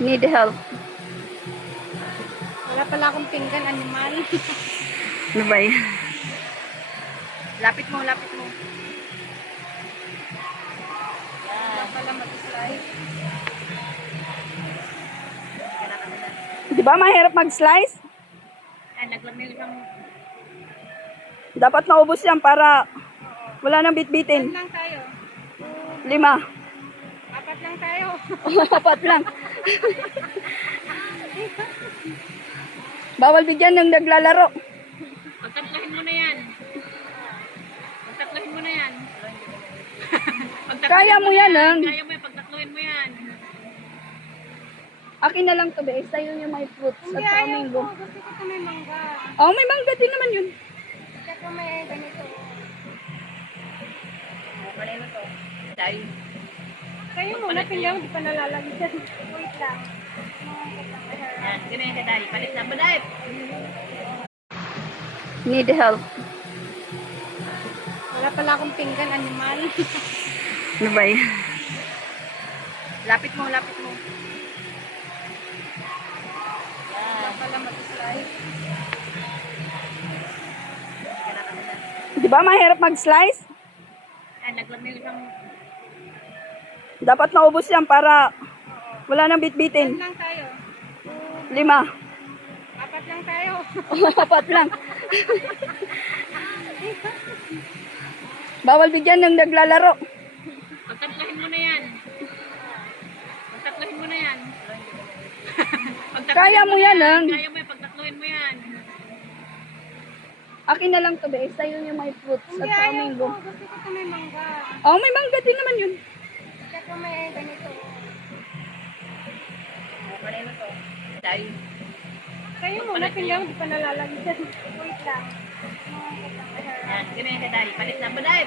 Need help. Wala pala akong pinggan, animal. Ano ba yan? Lapit mo, lapit mo. Wala pala mag-slide. Di ba mahirap mag-slice? Naglag na yung isang... Dapat maubos yan para wala nang bitbitin. lang tayo. 5. 4 lang tayo. 4 lang. Bawal bigyan ng naglalaro. Pagtatlahin mo na yan. Pagtatlahin mo na yan. Kaya mo yan, ah. Kaya mo yan, pagtatluhin mo yan. Akin na lang to, be. Sa'yo yung may fruits at sa mango. Gusto ko ito may mangga. Oh, may mangga din naman yun. Tsaka may ganito. Kanino to? Dahil. Kayo muna, pinggan, di pa nalalagyan. Wait lang. Yan, ganyan ka dahil. Palit na ba dahil? Need help. Wala pala akong pinggan, animal. Ano ba yan? Lapit mo, lapit mo. Wala pala mag-slide. Di ba mahirap mag-slice? Naglag na yung isang... Dapat maubos yan para wala nang bitbitin. 4 lang tayo. 5. 4 lang tayo. 4 lang. Bawal bigyan ng naglalaro. Pagtatlahin mo na yan. Pagtatlahin mo na yan. Kaya mo yan, ah. Kaya mo yan, pagtatluhin mo yan. Akin na lang to, be. Sa'yo yung may fruits at sa mango. Gusto ko ito may mangga. Oh, may mangga din naman yun. Tsaka may ganito. Kanino to? Dahil. Kayo muna, pinggan, di pa nalalagyan. Wait lang. Yan, ganyan ka dahil. Palit na ba dahil?